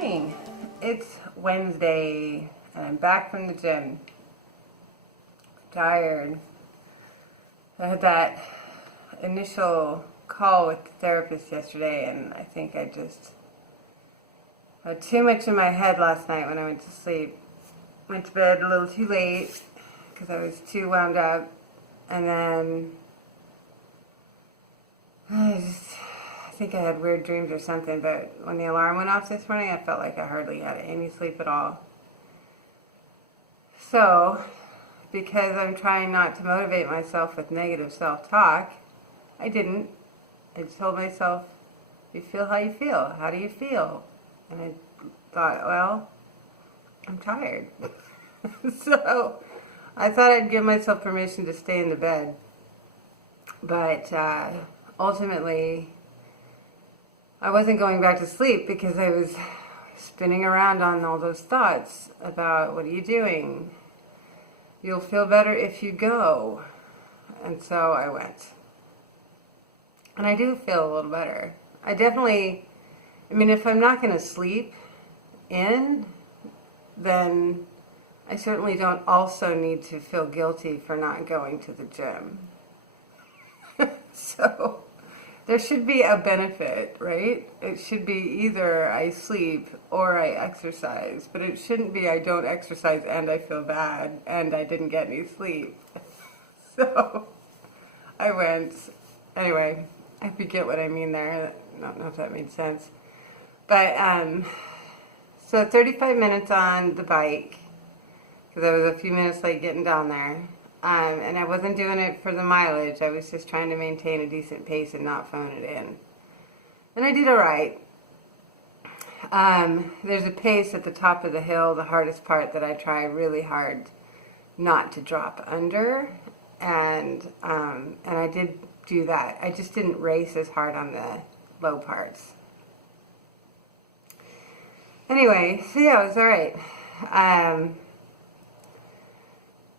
morning. It's Wednesday and I'm back from the gym. Tired. I had that initial call with the therapist yesterday and I think I just had too much in my head last night when I went to sleep. Went to bed a little too late because I was too wound up, and then I think I had weird dreams or something, but when the alarm went off this morning, I felt like I hardly had any sleep at all. So, because I'm trying not to motivate myself with negative self-talk, I didn't. I told myself, you feel how you feel. How do you feel? And I thought, well, I'm tired. So, I thought I'd give myself permission to stay in the bed. But ultimately, I wasn't going back to sleep because I was spinning around on all those thoughts about what are you doing? You'll feel better if you go. And so I went. And I do feel a little better. If I'm not going to sleep in, then I certainly don't also need to feel guilty for not going to the gym. So there should be a benefit, right? It should be either I sleep or I exercise, but it shouldn't be I don't exercise and I feel bad and I didn't get any sleep. So I went. Anyway, I forget what I mean there. I don't know if that made sense. But so 35 minutes on the bike, because I was a few minutes late getting down there. And I wasn't doing it for the mileage. I was just trying to maintain a decent pace and not phone it in. And I did all right. There's a pace at the top of the hill, the hardest part, that I try really hard not to drop under. And I did do that. I just didn't race as hard on the low parts. Anyway, so yeah, it was all right.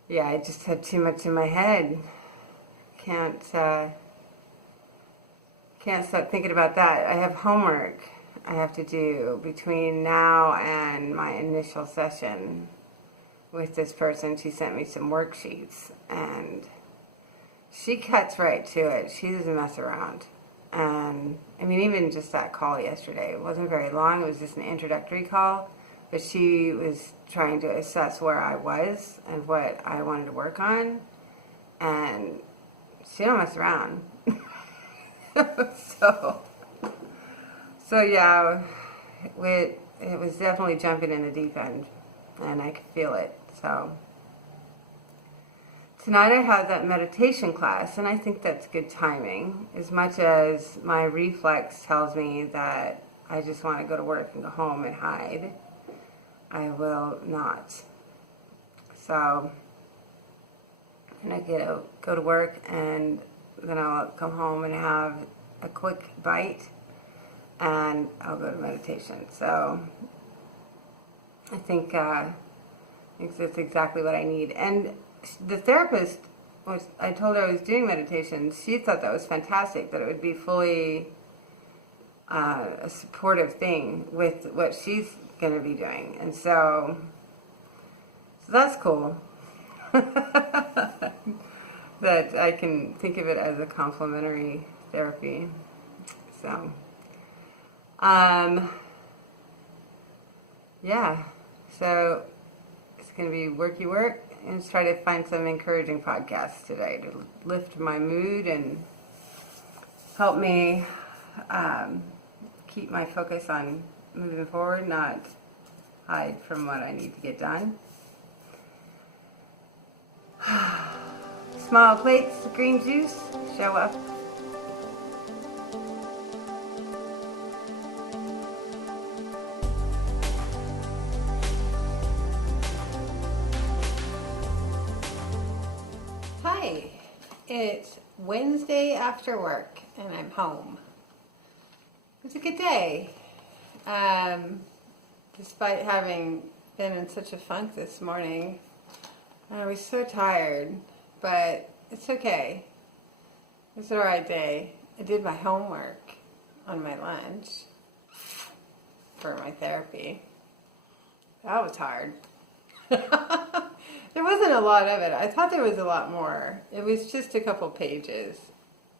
Yeah, I just had too much in my head. Can't stop thinking about that. I have homework I have to do between now and my initial session with this person. She sent me some worksheets, and she cuts right to it. She doesn't mess around. And even just that call yesterday, it wasn't very long. It was just an introductory call. But she was trying to assess where I was and what I wanted to work on. And she don't mess around. So yeah, it was definitely jumping in the deep end. And I could feel it. So tonight I have that meditation class. And I think that's good timing. As much as my reflex tells me that I just want to go to work and go home and hide, I will not. So I'm going to go to work, and then I'll come home and have a quick bite, and I'll go to meditation. So I think that's exactly what I need. And the therapist, I told her I was doing meditation. She thought that was fantastic, that it would be fully a supportive thing with what she's going to be doing. And so that's cool. That I can think of it as a complementary therapy. So yeah, so it's going to be worky work, and just try to find some encouraging podcasts today to lift my mood and help me keep my focus on moving forward, not hide from what I need to get done. Small plates, green juice, show up. Hi, it's Wednesday after work and I'm home. It was a good day. Despite having been in such a funk this morning, I was so tired, but it's okay. It was an alright day. I did my homework on my lunch. for my therapy. That was hard. There wasn't a lot of it. I thought there was a lot more. It was just a couple pages,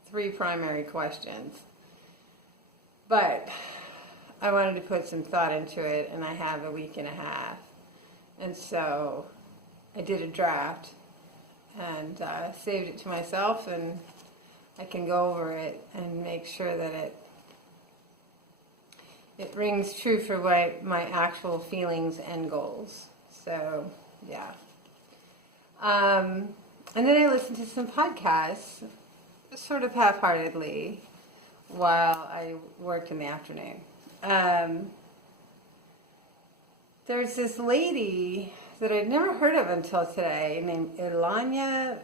3 primary questions. But I wanted to put some thought into it, and I have a week and a half. And so I did a draft and saved it to myself, and I can go over it and make sure that it rings true for my actual feelings and goals. So, yeah. And then I listened to some podcasts, sort of half-heartedly, while I worked in the afternoon. There's this lady that I'd never heard of until today named Ilana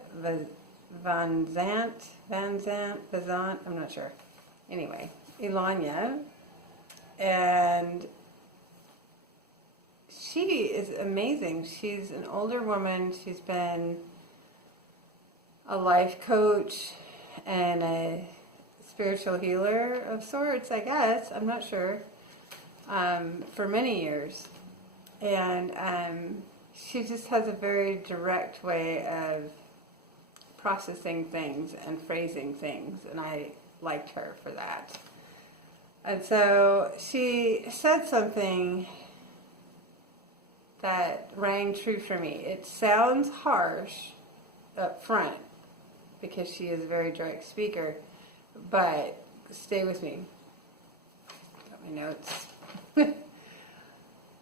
Van Zant, I'm not sure. Anyway, Ilana. And she is amazing. She's an older woman. She's been a life coach and a spiritual healer of sorts, I guess. I'm not sure. For many years. And she just has a very direct way of processing things and phrasing things. And I liked her for that. And so she said something that rang true for me. It sounds harsh up front because she is a very direct speaker, but stay with me. Got my notes.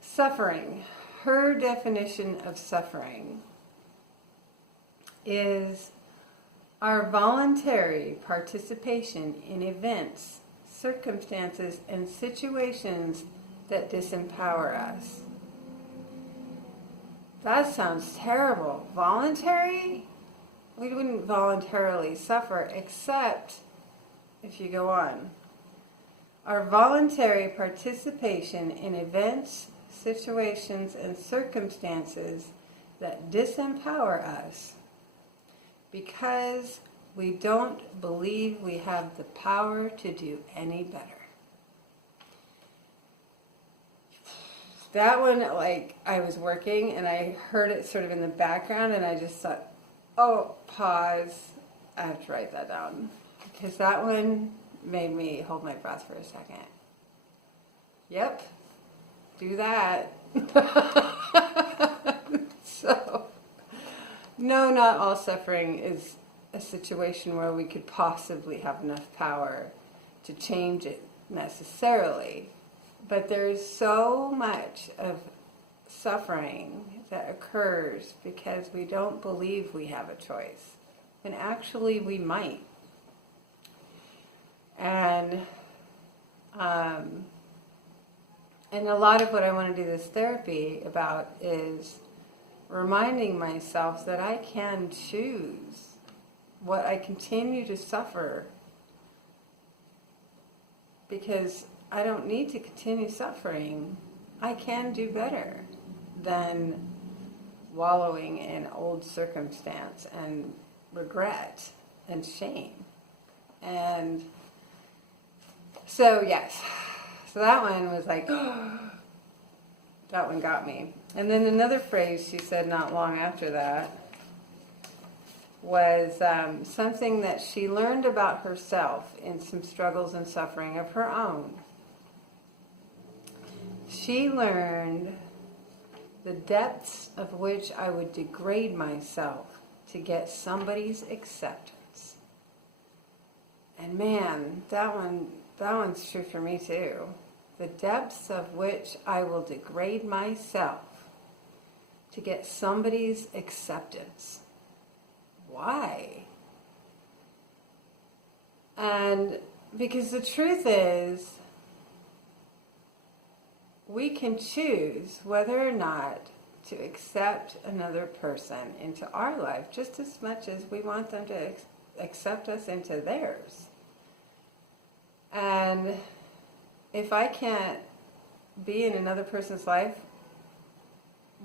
Suffering. Her definition of suffering is our voluntary participation in events, circumstances, and situations that disempower us. That sounds terrible. Voluntary? We wouldn't voluntarily suffer, except if you go on. Our voluntary participation in events, situations, and circumstances that disempower us because we don't believe we have the power to do any better. That one, like, I was working and I heard it sort of in the background and I just thought, oh, pause. I have to write that down. Because that one made me hold my breath for a second. Yep, do that. So, no, not all suffering is a situation where we could possibly have enough power to change it necessarily. But there's so much of suffering that occurs because we don't believe we have a choice. And actually we might. And a lot of what I want to do this therapy about is reminding myself that I can choose what I continue to suffer, because I don't need to continue suffering. I can do better than wallowing in old circumstance and regret and shame. And so, yes. So that one was like, that one got me. And then another phrase she said not long after that was something that she learned about herself in some struggles and suffering of her own. She learned the depths of which I would degrade myself to get somebody's acceptance. And man, that one's true for me too. The depths of which I will degrade myself to get somebody's acceptance. Why? And because the truth is, we can choose whether or not to accept another person into our life just as much as we want them to accept us into theirs. And if I can't be in another person's life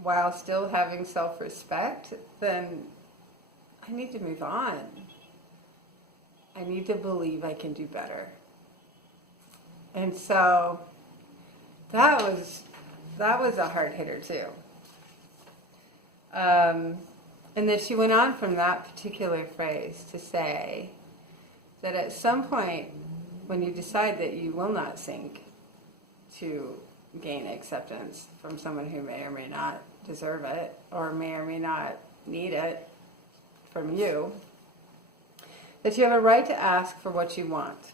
while still having self-respect, then I need to move on. I need to believe I can do better. And so that was a hard hitter too. And then she went on from that particular phrase to say that at some point, when you decide that you will not sink to gain acceptance from someone who may or may not deserve it, or may or may not need it from you, that you have a right to ask for what you want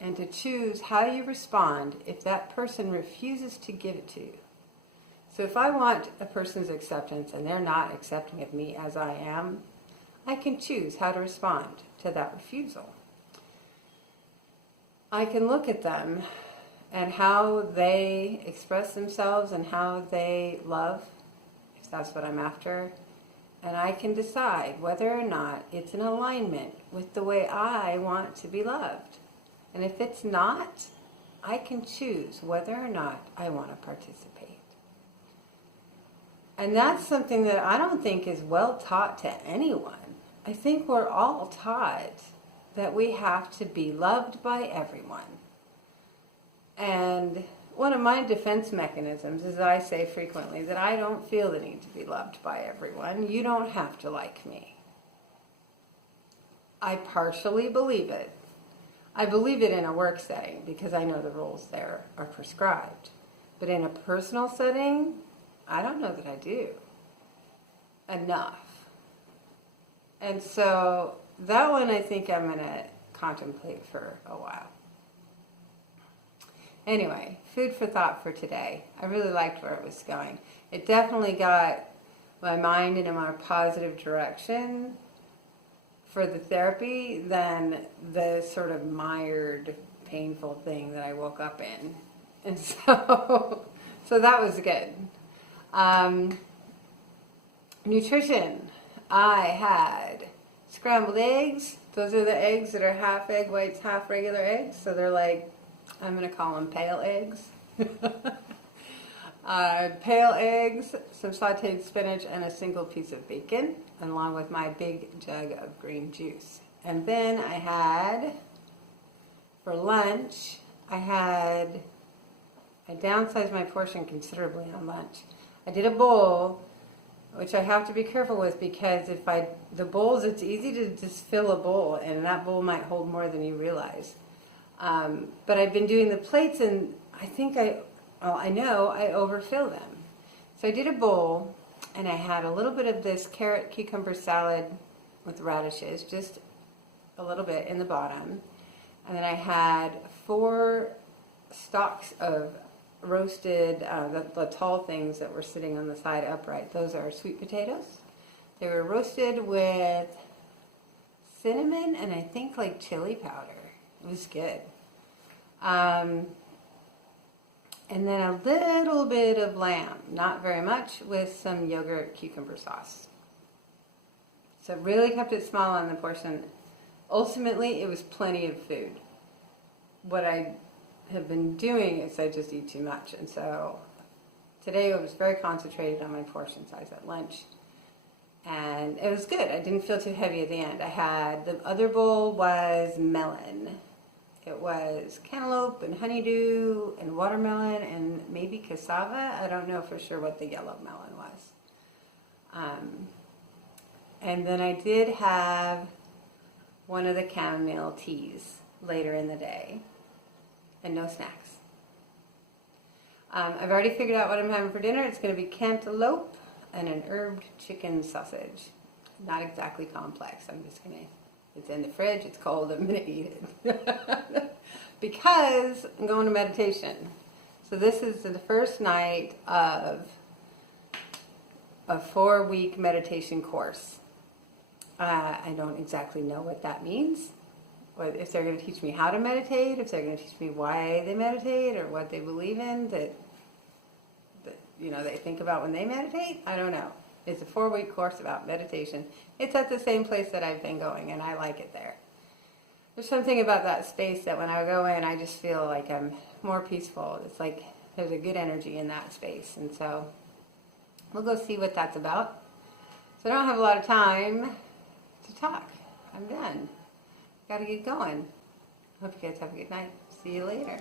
and to choose how you respond if that person refuses to give it to you. So if I want a person's acceptance and they're not accepting of me as I am, I can choose how to respond to that refusal. I can look at them and how they express themselves and how they love, if that's what I'm after, and I can decide whether or not it's in alignment with the way I want to be loved. And if it's not, I can choose whether or not I want to participate. And that's something that I don't think is well taught to anyone. I think we're all taught that we have to be loved by everyone. And one of my defense mechanisms is that I say frequently that I don't feel the need to be loved by everyone. You don't have to like me. I partially believe it. I believe it in a work setting because I know the rules there are prescribed. But in a personal setting, I don't know that I do enough. And so that one I think I'm going to contemplate for a while. Anyway, food for thought for today. I really liked where it was going. It definitely got my mind in a more positive direction for the therapy than the sort of mired, painful thing that I woke up in. And so that was good. Nutrition. I had scrambled eggs. Those are the eggs that are half egg whites, half regular eggs. So they're like, I'm going to call them pale eggs. Pale eggs, some sauteed spinach, and a single piece of bacon, along with my big jug of green juice. And then I had, for lunch, I downsized my portion considerably on lunch. I did a bowl, which I have to be careful with because the bowls, it's easy to just fill a bowl, and that bowl might hold more than you realize. But I've been doing the plates, and I know I overfill them. So I did a bowl, and I had a little bit of this carrot cucumber salad with radishes, just a little bit in the bottom. And then I had 4 stalks of roasted, the tall things that were sitting on the side upright. Those are sweet potatoes. They were roasted with cinnamon and I think like chili powder. It was good. And then a little bit of lamb, not very much, with some yogurt cucumber sauce. So really kept it small on the portion. Ultimately, it was plenty of food. What I have been doing is I just eat too much. And so today I was very concentrated on my portion size at lunch. And it was good. I didn't feel too heavy at the end. The other bowl was melon. It was cantaloupe and honeydew and watermelon and maybe cassava. I don't know for sure what the yellow melon was. And then I did have one of the chamomile teas later in the day and no snacks. I've already figured out what I'm having for dinner. It's going to be cantaloupe and an herbed chicken sausage. Not exactly complex. It's in the fridge, it's cold, I'm going to eat it. Because I'm going to meditation. So this is the first night of a 4-week meditation course. I don't exactly know what that means. If they're going to teach me how to meditate, if they're going to teach me why they meditate, or what they believe in that they think about when they meditate, I don't know. It's a 4-week course about meditation. It's at the same place that I've been going, and I like it there. There's something about that space that when I go in, I just feel like I'm more peaceful. It's like there's a good energy in that space, and so we'll go see what that's about. So I don't have a lot of time to talk. I'm done. Got to get going. Hope you guys have a good night. See you later.